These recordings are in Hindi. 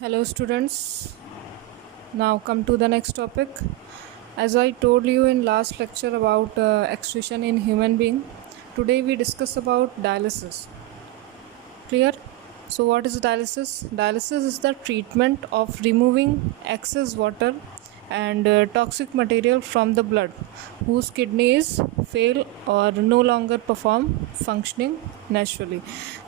Hello, students. Now come to the next topic. As I told you in last lecture about excretion in human being, today we discuss about dialysis. Clear? So what is dialysis? Dialysis is the treatment of removing excess water and toxic material from the blood whose kidneys fail or no longer perform functioning naturally.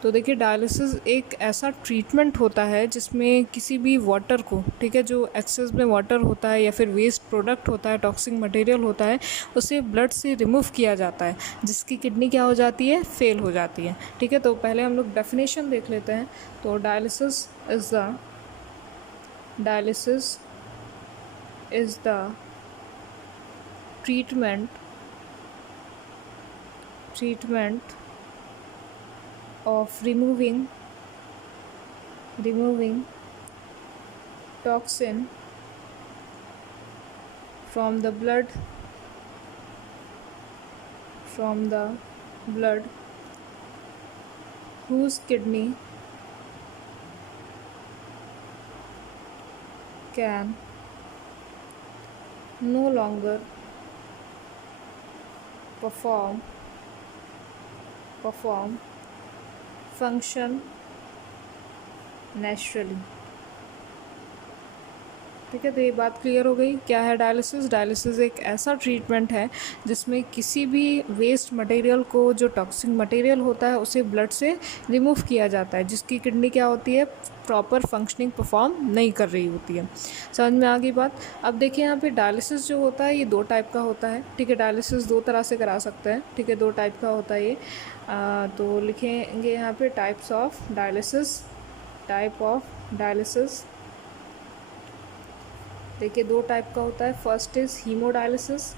तो देखिए डायलिसिस एक ऐसा ट्रीटमेंट होता है जिसमें किसी भी वाटर को, ठीक है, जो एक्सेस में वाटर होता है या फिर वेस्ट प्रोडक्ट होता है, टॉक्सिक मटेरियल होता है, उसे ब्लड से रिमूव किया जाता है, जिसकी किडनी क्या हो जाती है, फेल हो जाती है। ठीक है, तो पहले हम लोग डेफिनेशन देख लेते हैं। तो dialysis is the treatment of removing toxin from the blood whose kidney can no longer perform function naturally. ठीक है, तो ये बात क्लियर हो गई। क्या है डायलिसिस? डायलिसिस एक ऐसा ट्रीटमेंट है जिसमें किसी भी वेस्ट मटेरियल को, जो टॉक्सिक मटेरियल होता है, उसे ब्लड से रिमूव किया जाता है, जिसकी किडनी क्या होती है, प्रॉपर फंक्शनिंग परफॉर्म नहीं कर रही होती है। समझ में आ गई बात? अब देखिए यहाँ पे डायलिसिस जो होता है ये दो टाइप का होता है। ठीक है, डायलिसिस दो तरह से करा सकते हैं। ठीक है, दो टाइप का होता है ये। तो लिखेंगे यहाँ पे टाइप्स ऑफ डायलिसिस। देखिए दो टाइप का होता है। First is haemodialysis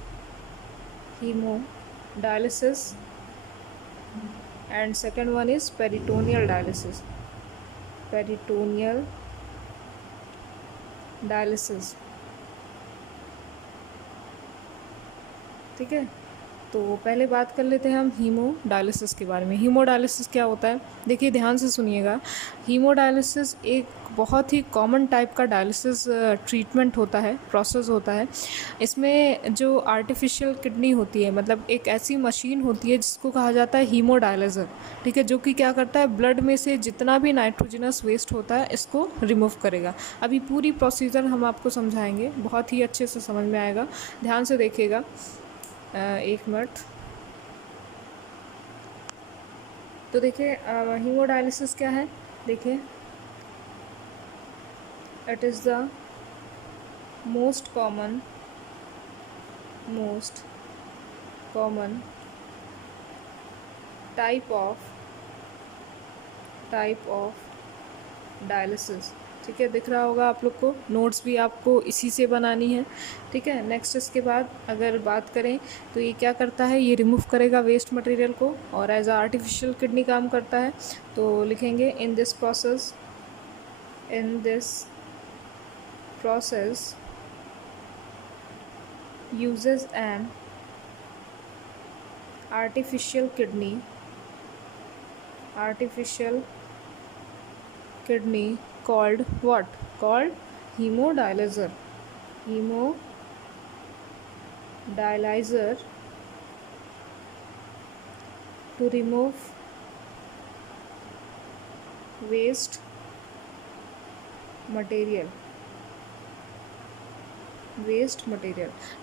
and second one is peritoneal dialysis. ठीक है, तो पहले बात कर लेते हैं हम हीमोडायलिसिस के बारे में। हीमोडायलिसिस क्या होता है? देखिए ध्यान से सुनिएगा। हीमोडायलिसिस एक बहुत ही कॉमन टाइप का डायलिसिस ट्रीटमेंट होता है, प्रोसेस होता है। इसमें जो आर्टिफिशियल किडनी होती है, मतलब एक ऐसी मशीन होती है जिसको कहा जाता है हीमोडायलिज़र। ठीक है, जो कि क्या करता है, ब्लड में से जितना भी नाइट्रोजनस वेस्ट होता है इसको रिमूव करेगा। अभी पूरी प्रोसीजर हम आपको समझाएंगे, बहुत ही अच्छे से समझ में आएगा, ध्यान से देखिएगा। एक मिनट। तो देखिए हीमोडायलिसिस क्या है, देखिए it is the most common type of dialysis. ठीक है, दिख रहा होगा आप लोग को। नोट्स भी आपको इसी से बनानी है। ठीक है, नेक्स्ट इसके बाद अगर बात करें तो ये क्या करता है, ये रिमूव करेगा वेस्ट मटेरियल को और एज अ आर्टिफिशियल किडनी काम करता है। तो लिखेंगे in this process uses an artificial kidney called what? Called hemodialyzer to remove waste material।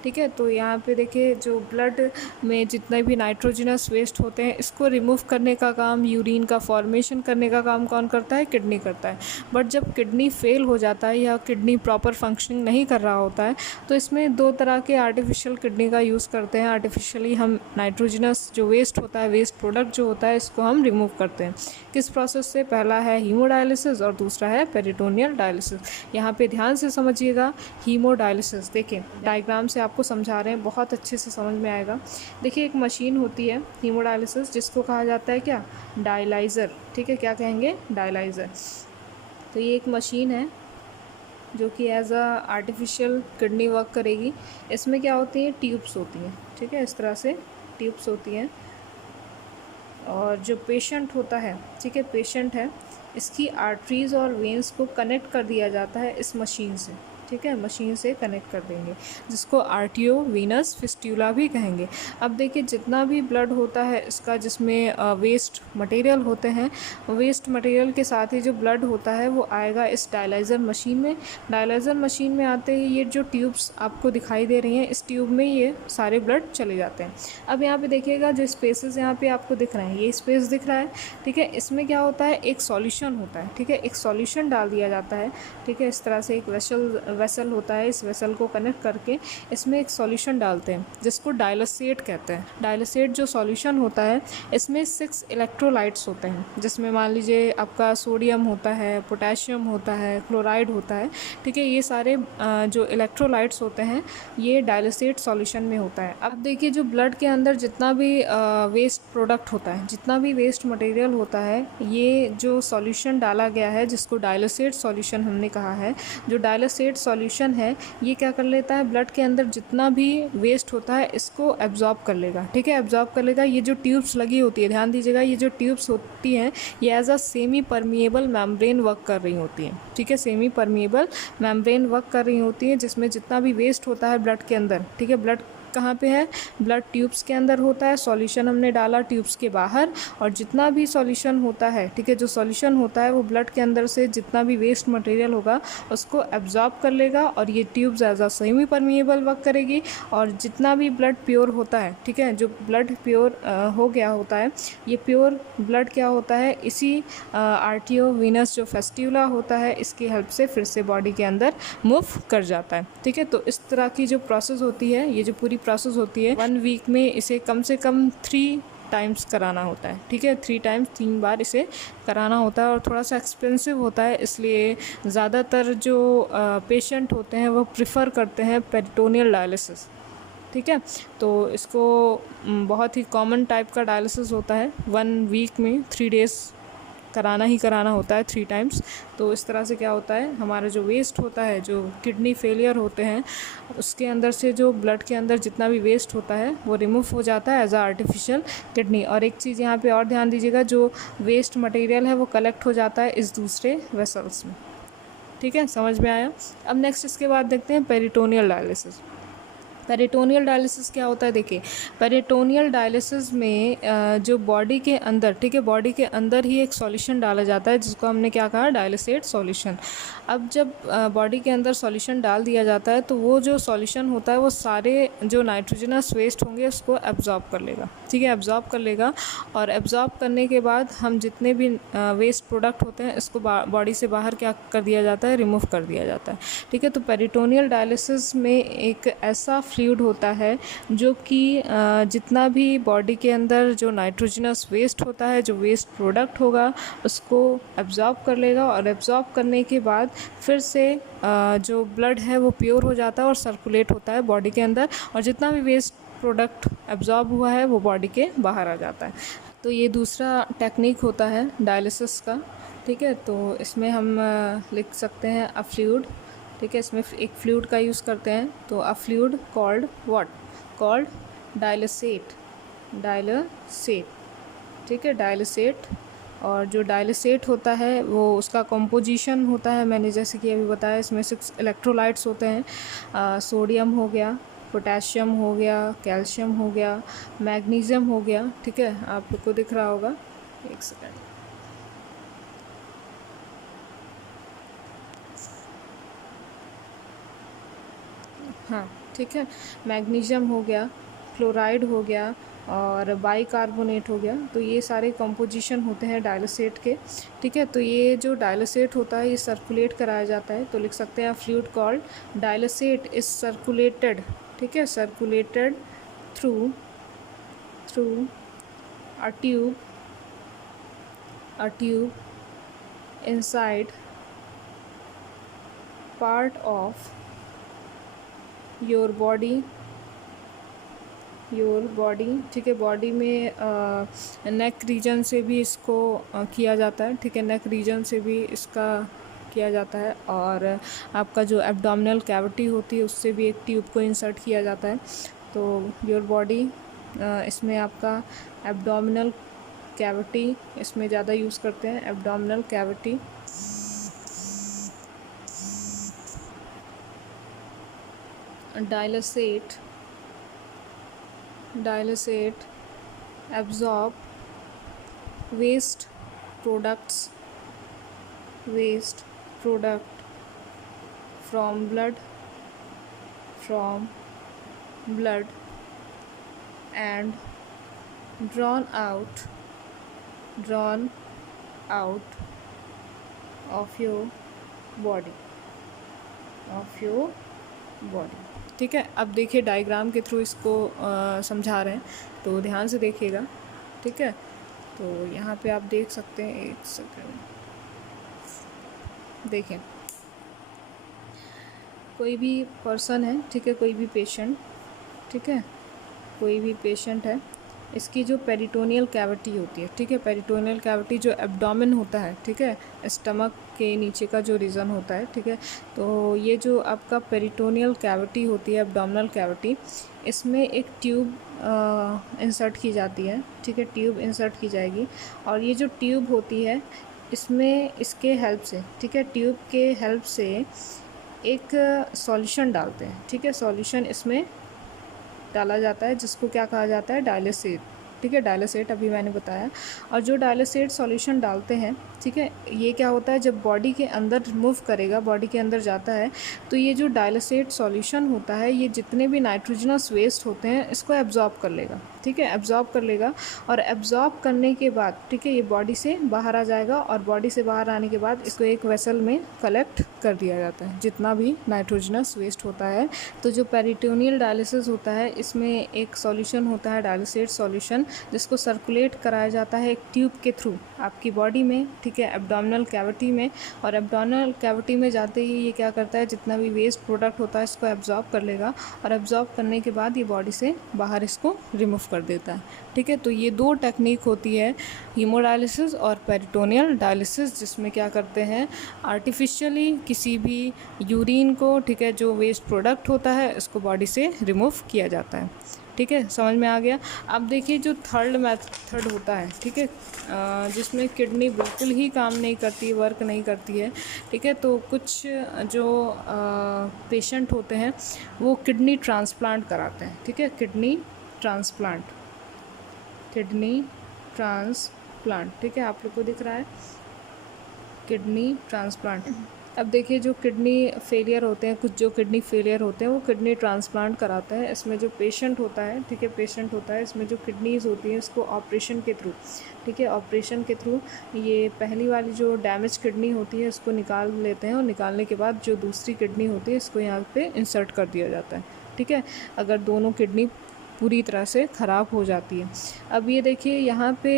ठीक है, तो यहाँ पे देखिए जो ब्लड में जितने भी नाइट्रोजनस वेस्ट होते हैं इसको रिमूव करने का काम, यूरिन का फॉर्मेशन करने का काम कौन करता है? किडनी करता है। बट जब किडनी फेल हो जाता है या किडनी प्रॉपर फंक्शनिंग नहीं कर रहा होता है तो इसमें दो तरह के आर्टिफिशियल किडनी का यूज़ करते हैं। आर्टिफिशियली हम नाइट्रोजनस जो वेस्ट होता है, वेस्ट प्रोडक्ट जो होता है, इसको हम रिमूव करते हैं। किस प्रोसेस से? पहला है हीमोडायलिसिस और दूसरा है पेरिटोनियल डायलिसिस। यहाँ पे ध्यान से समझिएगा। हीमोडायलिसिस देखिए डायग्राम से आपको समझा रहे हैं, बहुत अच्छे से समझ में आएगा। देखिए एक मशीन होती है हीमोडायलिसिस जिसको कहा जाता है क्या? डायलाइज़र। ठीक है, क्या कहेंगे? डायलाइज़र। तो ये एक मशीन है जो कि as a artificial kidney work करेगी। इसमें क्या होती हैं? ट्यूब्स होती हैं। ठीक है, इस तरह से ट्यूब्स होती हैं। और जो पेशेंट होता है, ठीक है, पेशेंट है, इसकी आर्टरीज़ और वेंस को कनेक्ट कर दिया जाता है इस मशीन से, ठीक है, मशीन से कनेक्ट कर देंगे, जिसको आर्टियो वीनस फिस्ट्यूला भी कहेंगे। अब देखिए जितना भी ब्लड होता है इसका, जिसमें वेस्ट मटेरियल होते हैं, वेस्ट मटेरियल के साथ ही जो ब्लड होता है वो आएगा इस डायलाइज़र मशीन में। डायलाइज़र मशीन में आते ही ये जो ट्यूब्स आपको दिखाई दे रही हैं, इस ट्यूब में ये सारे ब्लड चले जाते हैं। अब यहाँ पे देखिएगा जो स्पेसेस यहाँ पे आपको दिख रहे हैं, ये स्पेस दिख रहा है, ठीक है, इसमें क्या होता है, एक सॉल्यूशन होता है, ठीक है, एक सॉल्यूशन डाल दिया जाता है, ठीक है, इस तरह से एक वेसल होता है, इस वेसल को कनेक्ट करके इसमें एक सॉल्यूशन डालते हैं जिसको डायलिसेट कहते हैं। डायलिसेट जो सॉल्यूशन होता है इसमें 6 इलेक्ट्रोलाइट्स होते हैं, जिसमें मान लीजिए आपका सोडियम होता है, पोटेशियम होता है, क्लोराइड होता है, ठीक है, ये सारे जो इलेक्ट्रोलाइट्स होते हैं ये डायलिसेट सॉल्यूशन में होता है। अब देखिए जो ब्लड के अंदर जितना भी वेस्ट प्रोडक्ट होता है, जितना भी वेस्ट मटेरियल होता है, ये जो सॉल्यूशन डाला गया है जिसको डायलिसेट सॉल्यूशन हमने कहा है, जो डायलिसेट सॉल्यूशन है ये क्या कर लेता है, ब्लड के अंदर जितना भी वेस्ट होता है इसको एब्जॉर्ब कर लेगा, ठीक है, एब्जॉर्ब कर लेगा। ये जो ट्यूब्स लगी होती है, ध्यान दीजिएगा, ये जो ट्यूब्स होती हैं ये as a semi permeable membrane work कर रही होती हैं, ठीक है, सेमी परमिएबल मेम्ब्रेन वर्क कर रही होती है, जिसमें जितना भी वेस्ट होता है ब्लड के अंदर, ठीक है, ब्लड कहाँ पे है, ब्लड ट्यूब्स के अंदर होता है, सॉल्यूशन हमने डाला ट्यूब्स के बाहर, और जितना भी सॉल्यूशन होता है, ठीक है, जो सॉल्यूशन होता है वो ब्लड के अंदर से जितना भी वेस्ट मटेरियल होगा उसको एब्जॉर्ब कर लेगा, और ये tubes as a semi permeable work करेगी, और जितना भी ब्लड प्योर होता है, ठीक है, जो ब्लड प्योर हो गया होता है, ये प्योर ब्लड क्या होता है, इसी आर्टियो वीनस जो फेस्ट्यूला होता है इसकी हेल्प से फिर से बॉडी के अंदर मूव कर जाता है, ठीक है। तो इस तरह की जो प्रोसेस होती है, ये जो पूरी प्रोसेस होती है 1 वीक में इसे कम से कम 3 टाइम्स कराना होता है, ठीक है, 3 बार इसे कराना होता है, और थोड़ा सा एक्सपेंसिव होता है, इसलिए ज़्यादातर जो पेशेंट होते हैं वो प्रिफ़र करते हैं पेरिटोनियल डायलिसिस, ठीक है। तो इसको बहुत ही कॉमन टाइप का डायलिसिस होता है, 1 वीक में 3 डेज़ कराना ही कराना होता है 3 टाइम्स। तो इस तरह से क्या होता है, हमारा जो वेस्ट होता है, जो किडनी फेलियर होते हैं उसके अंदर से जो ब्लड के अंदर जितना भी वेस्ट होता है वो रिमूव हो जाता है एज आ आर्टिफिशियल किडनी। और एक चीज़ यहाँ पे और ध्यान दीजिएगा, जो वेस्ट मटेरियल है वो कलेक्ट हो जाता है इस दूसरे वेसल्स में, ठीक है, समझ में आया। अब नेक्स्ट इसके बाद देखते हैं पेरिटोनियल डायलिसिस। पेरिटोनियल डायलिसिस क्या होता है, देखिए पेरिटोनियल डायलिसिस में जो बॉडी के अंदर, ठीक है, बॉडी के अंदर ही एक सॉल्यूशन डाला जाता है जिसको हमने क्या कहा, डायलिसेट सॉल्यूशन। अब जब बॉडी के अंदर सॉल्यूशन डाल दिया जाता है तो वो जो सॉल्यूशन होता है वो सारे जो नाइट्रोजनस वेस्ट होंगे उसको एब्जॉर्ब कर लेगा, ठीक है, एब्जॉर्ब कर लेगा, और एब्जॉर्ब करने के बाद हम जितने भी वेस्ट प्रोडक्ट होते हैं इसको बॉडी से बाहर क्या कर दिया जाता है, रिमूव कर दिया जाता है, ठीक है। तो पेरिटोनियल डायलिसिस में एक ऐसा फ्लूइड होता है जो कि जितना भी बॉडी के अंदर जो नाइट्रोजनस वेस्ट होता है, जो वेस्ट प्रोडक्ट होगा उसको एब्जॉर्ब कर लेगा, और एब्जॉर्ब करने के बाद फिर से जो ब्लड है वो प्योर हो जाता है और सर्कुलेट होता है बॉडी के अंदर, और जितना भी वेस्ट प्रोडक्ट एब्जॉर्ब हुआ है वो बॉडी के बाहर आ जाता है। तो ये दूसरा टेक्निक होता है डायलिसिस का, ठीक है। तो इसमें हम लिख सकते हैं अ फ्लूइड, ठीक है, इसमें एक फ्लूइड का यूज़ करते हैं, तो अ fluid called what, called dialysate, dialysate, ठीक है, डायलिसेट। और जो डायलिसेट होता है वो उसका कंपोजिशन होता है, मैंने जैसे कि अभी बताया, इसमें 6 इलेक्ट्रोलाइट्स होते हैं, सोडियम हो गया, पोटेशियम हो गया, कैल्शियम हो गया, मैग्नीशियम हो गया, ठीक है, आप लोग को दिख रहा होगा, एक सेकेंड, हाँ, ठीक है, मैग्नीशियम हो गया, क्लोराइड हो गया, और बाइकार्बोनेट हो गया। तो ये सारे कंपोजिशन होते हैं डायलिसेट के, ठीक है। तो ये जो डायलिसेट होता है ये सर्कुलेट कराया जाता है, तो लिख सकते हैं fluid called dialysate is circulated, ठीक है, circulated through a tube inside part of your body, ठीक है, बॉडी में नेक रीजन से भी इसको किया जाता है, ठीक है, नेक रीजन से भी इसका किया जाता है, और आपका जो एब्डोमिनल कैविटी होती है उससे भी एक ट्यूब को इंसर्ट किया जाता है। तो योर बॉडी, इसमें आपका एब्डोमिनल कैविटी इसमें ज़्यादा यूज़ करते हैं, abdominal cavity. Dialysate absorb waste product from blood and drawn out of your body। ठीक है, अब देखिए डायग्राम के थ्रू इसको समझा रहे हैं, तो ध्यान से देखिएगा। ठीक है, तो यहाँ पे आप देख सकते हैं, एक सेकंड देखें, कोई भी पर्सन है, ठीक है, कोई भी पेशेंट, ठीक है, कोई भी पेशेंट है, इसकी जो पेरिटोनियल कैविटी होती है, ठीक है, पेरिटोनियल कैविटी जो एब्डोमेन होता है, ठीक है, स्टमक के नीचे का जो रीजन होता है, ठीक है, तो ये जो आपका पेरिटोनियल कैविटी होती है, एब्डोमिनल कैविटी, इसमें एक ट्यूब इंसर्ट की जाती है। ठीक है, ट्यूब इंसर्ट की जाएगी और ये जो ट्यूब होती है इसमें इसके हेल्प से, ठीक है, ट्यूब के हेल्प से एक सॉल्यूशन डालते हैं। ठीक है, सॉल्यूशन इसमें डाला जाता है जिसको क्या कहा जाता है, डायलिसेट। ठीक है, डायलिसेट अभी मैंने बताया। और जो डायलिसेट सॉल्यूशन डालते हैं, ठीक है, ये क्या होता है, जब बॉडी के अंदर मूव करेगा, बॉडी के अंदर जाता है, तो ये जो डायलिसेट सॉल्यूशन होता है ये जितने भी नाइट्रोजनस वेस्ट होते हैं इसको एब्जॉर्ब कर लेगा। ठीक है, एब्जॉर्ब कर लेगा और एब्जॉर्ब करने के बाद, ठीक है, ये बॉडी से बाहर आ जाएगा और बॉडी से बाहर आने के बाद इसको एक वेसल में कलेक्ट कर दिया जाता है जितना भी नाइट्रोजनस वेस्ट होता है। तो जो पेरिटोनियल डायलिसिस होता है इसमें एक सॉल्यूशन होता है, डायलिसेट सॉल्यूशन, जिसको सर्कुलेट कराया जाता है एक ट्यूब के थ्रू आपकी बॉडी में। ठीक है, एब्डोमिनल कैविटी में, और एब्डोमिनल कैविटी में जाते ही ये क्या करता है, जितना भी वेस्ट प्रोडक्ट होता है इसको एब्जॉर्ब कर लेगा और एब्जॉर्ब करने के बाद ये बॉडी से बाहर इसको रिमूव कर देता है। ठीक है, तो ये दो टेक्निक होती है, हीमोडायलिसिस और पेरिटोनियल डायलिसिस, जिसमें क्या करते हैं, आर्टिफिशियली किसी भी यूरिन को, ठीक है, जो वेस्ट प्रोडक्ट होता है इसको बॉडी से रिमूव किया जाता है। ठीक है, समझ में आ गया। अब देखिए जो थर्ड मेथड होता है, ठीक है, जिसमें किडनी बिल्कुल ही काम नहीं करती, वर्क नहीं करती है। ठीक है, तो कुछ जो पेशेंट होते हैं वो किडनी ट्रांसप्लांट कराते हैं। ठीक है, किडनी ट्रांसप्लांट, ठीक है, आप लोग को दिख रहा है किडनी ट्रांसप्लांट। अब देखिए जो किडनी फेलियर होते हैं, कुछ जो किडनी फेलियर होते हैं वो किडनी ट्रांसप्लांट कराते हैं। इसमें जो पेशेंट होता है, ठीक है, पेशेंट होता है, इसमें जो किडनीज़ होती हैं इसको ऑपरेशन के थ्रू, ठीक है, ऑपरेशन के थ्रू ये पहली वाली जो डैमेज किडनी होती है इसको निकाल लेते हैं और निकालने के बाद जो दूसरी किडनी होती है इसको यहाँ पे इंसर्ट कर दिया जाता है। ठीक है, अगर दोनों किडनी पूरी तरह से ख़राब हो जाती है। अब ये देखिए यहाँ पे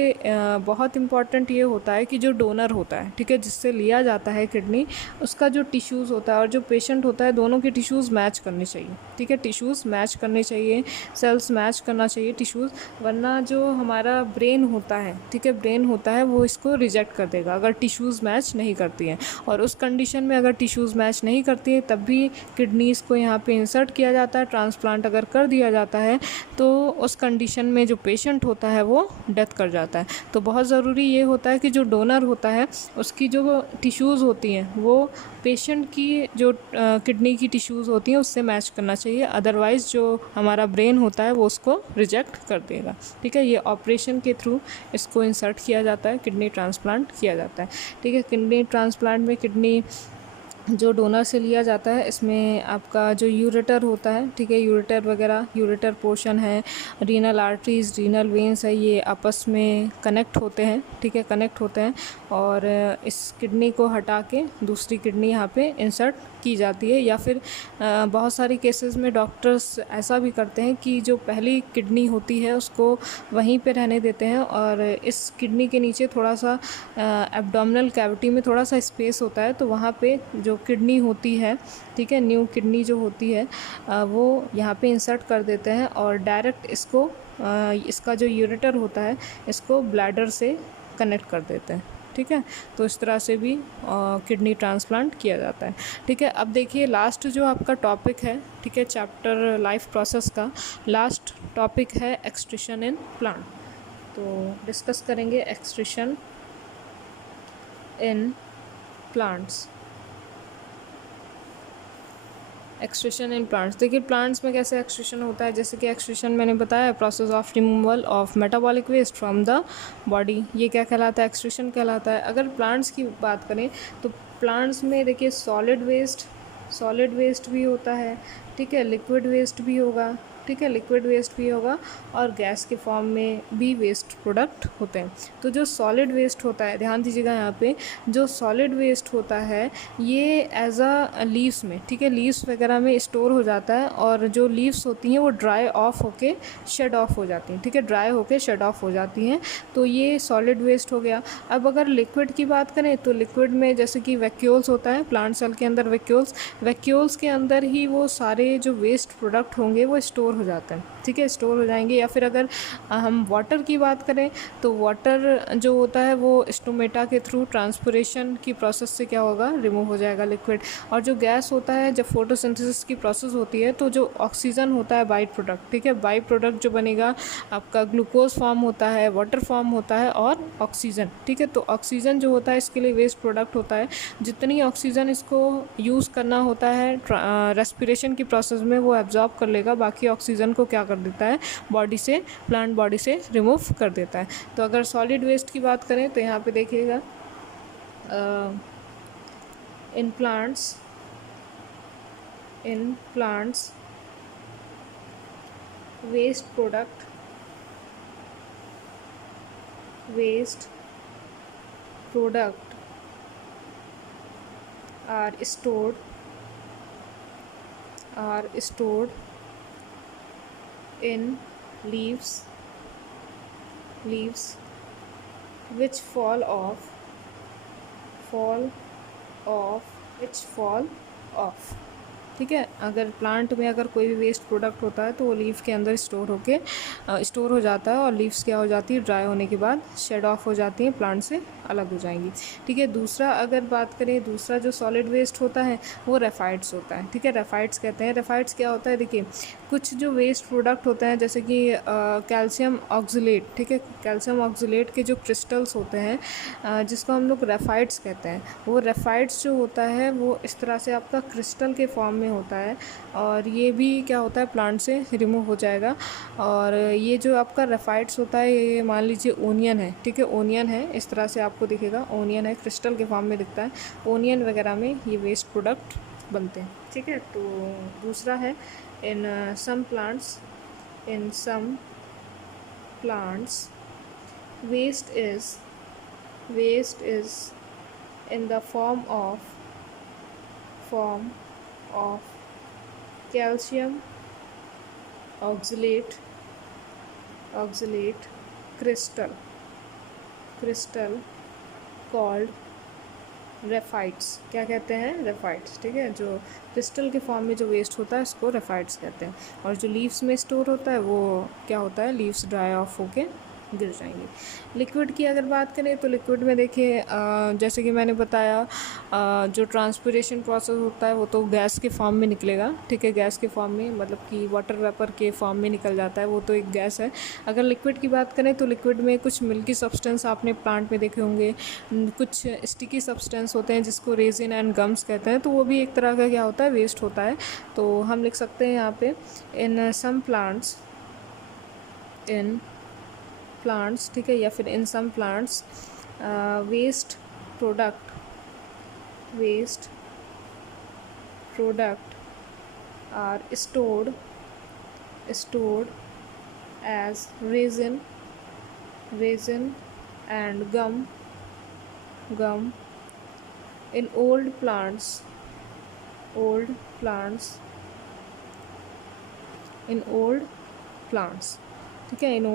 बहुत इम्पॉर्टेंट ये होता है कि जो डोनर होता है, ठीक है, जिससे लिया जाता है किडनी, उसका जो टिश्यूज़ होता है और जो पेशेंट होता है, दोनों के टिश्यूज़ मैच करने चाहिए। ठीक है, टिश्यूज़ मैच करने चाहिए, सेल्स मैच करना चाहिए टिश्यूज़, वरना जो हमारा ब्रेन होता है, ठीक है, ब्रेन होता है वो इसको रिजेक्ट कर देगा अगर टिश्यूज़ मैच नहीं करती हैं। और उस कंडीशन में अगर टिश्यूज़ मैच नहीं करती है तब भी किडनीज़ को यहाँ पे इंसर्ट किया जाता है, ट्रांसप्लांट अगर कर दिया जाता है तो उस कंडीशन में जो पेशेंट होता है वो डेथ कर जाता है। तो बहुत ज़रूरी ये होता है कि जो डोनर होता है उसकी जो टिश्यूज़ होती हैं वो पेशेंट की जो किडनी की टिश्यूज़ होती हैं उससे मैच करना चाहिए, अदरवाइज़ जो हमारा ब्रेन होता है वो उसको रिजेक्ट कर देगा। ठीक है, ये ऑपरेशन के थ्रू इसको इंसर्ट किया जाता है, किडनी ट्रांसप्लांट किया जाता है। ठीक है, किडनी ट्रांसप्लांट में किडनी जो डोनर से लिया जाता है इसमें आपका जो यूरेटर होता है, ठीक है, यूरेटर वगैरह, यूरेटर पोर्शन है, रीनल आर्टरीज, रीनल वेंस है, ये आपस में कनेक्ट होते हैं। ठीक है, कनेक्ट होते हैं और इस किडनी को हटा के दूसरी किडनी यहाँ पे इंसर्ट की जाती है। या फिर बहुत सारी केसेस में डॉक्टर्स ऐसा भी करते हैं कि जो पहली किडनी होती है उसको वहीं पे रहने देते हैं और इस किडनी के नीचे थोड़ा सा एब्डोमिनल कैविटी में थोड़ा सा स्पेस होता है, तो वहाँ पे जो किडनी होती है, ठीक है, न्यू किडनी जो होती है वो यहाँ पे इंसर्ट कर देते हैं और डायरेक्ट इसको इसका जो यूरेटर होता है इसको ब्लैडर से कनेक्ट कर देते हैं। ठीक है, तो इस तरह से भी किडनी ट्रांसप्लांट किया जाता है। ठीक है, अब देखिए लास्ट जो आपका टॉपिक है, ठीक है, चैप्टर लाइफ प्रोसेस का लास्ट टॉपिक है एक्सट्रूशन इन प्लांट। तो डिस्कस करेंगे excretion in plants. Excretion in plants, देखिए प्लांट्स में कैसे एक्सक्रीशन होता है, जैसे कि एक्सक्रीशन मैंने बताया process of removal of metabolic waste from the body, ये क्या कहलाता है, एक्सक्रीशन कहलाता है। अगर प्लांट्स की बात करें तो प्लांट्स में देखिए सॉलिड वेस्ट भी होता है, ठीक है, लिक्विड वेस्ट भी होगा, ठीक है, लिक्विड वेस्ट भी होगा, और गैस के फॉर्म में भी वेस्ट प्रोडक्ट होते हैं। तो जो सॉलिड वेस्ट होता है, ध्यान दीजिएगा यहाँ पे, जो सॉलिड वेस्ट होता है ये एज अ लीव्स में, ठीक है, लीव्स वगैरह में स्टोर हो जाता है, और जो लीव्स होती हैं वो ड्राई ऑफ होके शेड ऑफ हो जाती हैं, ठीक है, ड्राई होके शेड ऑफ हो जाती हैं, तो ये सॉलिड वेस्ट हो गया। अब अगर लिक्विड की बात करें तो लिक्विड में जैसे कि वैक्यूल्स होता है, प्लांट सेल के अंदर वैक्यूल्स के अंदर ही वो सारे जो वेस्ट प्रोडक्ट होंगे वो स्टोर हो जाते हैं, ठीक है, स्टोर हो जाएंगे। या फिर अगर हम वाटर की बात करें तो वाटर जो होता है वो स्टोमेटा के थ्रू ट्रांसपिरेशन की प्रोसेस से क्या होगा, रिमूव हो जाएगा लिक्विड। और जो गैस होता है, जब फोटोसिंथेसिस की प्रोसेस होती है तो जो ऑक्सीजन होता है बाई प्रोडक्ट, ठीक है, बाई प्रोडक्ट जो बनेगा आपका ग्लूकोज फॉर्म होता है, वाटर फॉर्म होता है और ऑक्सीजन, ठीक है। तो ऑक्सीजन जो होता है इसके लिए वेस्ट प्रोडक्ट होता है, जितनी ऑक्सीजन इसको यूज़ करना होता है रेस्पिरेशन की प्रोसेस में वो एब्जॉर्ब कर लेगा, बाकी ऑक्सीजन को क्या कर देता है, बॉडी से, प्लांट बॉडी से रिमूव कर देता है। तो अगर सॉलिड वेस्ट की बात करें तो यहाँ पे देखिएगा in plants waste product are stored in leaves which fall off ठीक है। अगर प्लांट में अगर कोई भी वेस्ट प्रोडक्ट होता है तो वो लीफ के अंदर स्टोर हो जाता है, और लीव्स क्या हो जाती है, ड्राई होने के बाद शेड ऑफ हो जाती हैं, प्लांट से अलग हो जाएंगी, ठीक है। दूसरा अगर बात करें, दूसरा जो सॉलिड वेस्ट होता है वो रेफाइड्स होता है, ठीक है, रेफाइड्स कहते हैं। रेफाइड्स क्या होता है, देखिए कुछ जो वेस्ट प्रोडक्ट होते हैं जैसे कि कैल्शियम ऑक्सलेट, ठीक है, कैल्शियम ऑक्सलेट के जो क्रिस्टल्स होते हैं जिसको हम लोग रेफाइड्स कहते हैं, वो रेफाइड्स जो होता है वो इस तरह से आपका क्रिस्टल के फॉर्म में होता है, और ये भी क्या होता है, प्लांट से रिमूव हो जाएगा। और ये जो आपका रेफाइड्स होता है, ये मान लीजिए ओनियन है, ठीक है, ओनियन है, इस तरह से आपको दिखेगा, ओनियन है, क्रिस्टल के फॉर्म में दिखता है, ओनियन वगैरह में ये वेस्ट प्रोडक्ट बनते हैं, ठीक है। तो दूसरा है in some plants waste is in the form of calcium oxalate crystal called raphides, क्या कहते हैं, रेफाइड्स, ठीक है। जो क्रिस्टल के फॉर्म में जो वेस्ट होता है उसको रेफाइड्स कहते हैं, और जो लीव्स में स्टोर होता है वो क्या होता है, लीव्स ड्राई ऑफ होके गिर जाएंगे। लिक्विड की अगर बात करें तो लिक्विड में देखिए जैसे कि मैंने बताया जो ट्रांसपिरेशन प्रोसेस होता है वो तो गैस के फॉर्म में निकलेगा, ठीक है, गैस के फॉर्म में, मतलब कि वाटर वेपर के फॉर्म में निकल जाता है, वो तो एक गैस है। अगर लिक्विड की बात करें तो लिक्विड में कुछ मिल्की सब्सटेंस आपने प्लांट में देखे होंगे, कुछ स्टिकी सब्सटेंस होते हैं जिसको रेजिन एंड गम्स कहते हैं, तो वो भी एक तरह का क्या होता है, वेस्ट होता है। तो हम लिख सकते हैं यहाँ पे इन सम प्लांट्स, ठीक है, या फिर in some plants waste product are stored as resin and gum in old plants, ठीक है, इन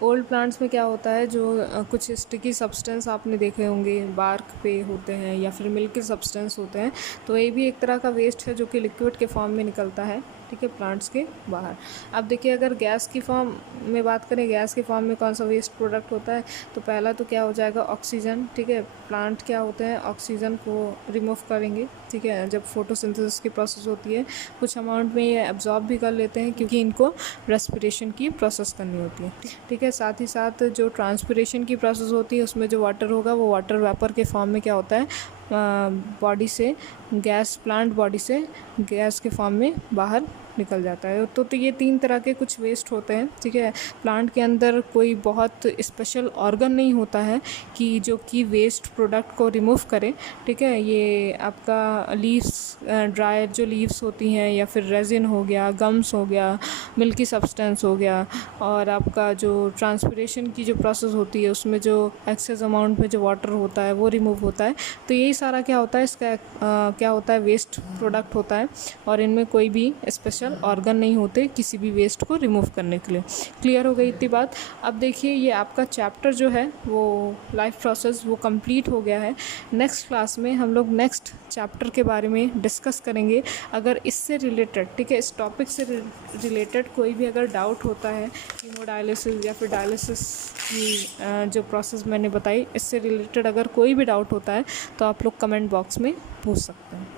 ओल्ड प्लांट्स में क्या होता है, जो कुछ स्टिकी सब्सटेंस आपने देखे होंगे बार्क पे होते हैं, या फिर मिल्की सब्सटेंस होते हैं, तो ये भी एक तरह का वेस्ट है जो कि लिक्विड के फॉर्म में निकलता है, ठीक ठीक है, प्लांट्स के बाहर। अब देखिए अगर गैस की फॉर्म में बात करें, गैस के फॉर्म में कौन सा वेस्ट प्रोडक्ट होता है, तो पहला तो क्या हो जाएगा, ऑक्सीजन। ठीक है, प्लांट क्या होते हैं, ऑक्सीजन को रिमूव करेंगे। ठीक है, जब फोटोसिंथेसिस की प्रोसेस होती है कुछ अमाउंट में ये एब्जॉर्ब भी कर लेते हैं क्योंकि इनको रेस्पिरेशन की प्रोसेस करनी होती है। ठीक है, साथ ही साथ जो ट्रांसपिरेशन की प्रोसेस होती है उसमें जो वाटर होगा वो वाटर वेपर के फॉर्म में क्या होता है, बॉडी से गैस, प्लांट बॉडी से गैस के फॉर्म में बाहर निकल जाता है। तो ये 3 तरह के कुछ वेस्ट होते हैं। ठीक है, प्लांट के अंदर कोई बहुत स्पेशल ऑर्गन नहीं होता है कि जो कि वेस्ट प्रोडक्ट को रिमूव करे। ठीक है, ये आपका लीव्स, ड्राई जो लीव्स होती हैं, या फिर रेजिन हो गया, गम्स हो गया, मिल्की सब्सटेंस हो गया, और आपका जो ट्रांसपिरेशन की जो प्रोसेस होती है उसमें जो एक्सेस अमाउंट में जो वाटर होता है वो रिमूव होता है। तो यही सारा क्या होता है, इसका क्या होता है, वेस्ट प्रोडक्ट होता है, और इनमें कोई भी स्पेशल ऑर्गन नहीं होते किसी भी वेस्ट को रिमूव करने के लिए। क्लियर हो गई इतनी बात। अब देखिए ये आपका चैप्टर जो है वो लाइफ प्रोसेस वो कंप्लीट हो गया है। नेक्स्ट क्लास में हम लोग नेक्स्ट चैप्टर के बारे में डिस्कस करेंगे। अगर इससे रिलेटेड, ठीक है, इस टॉपिक से रिलेटेड कोई भी अगर डाउट होता है, हीमोडायलिसिस या फिर डायलिसिस की जो प्रोसेस मैंने बताई, इससे रिलेटेड अगर कोई भी डाउट होता है तो आप लोग कमेंट बॉक्स में पूछ सकते हैं।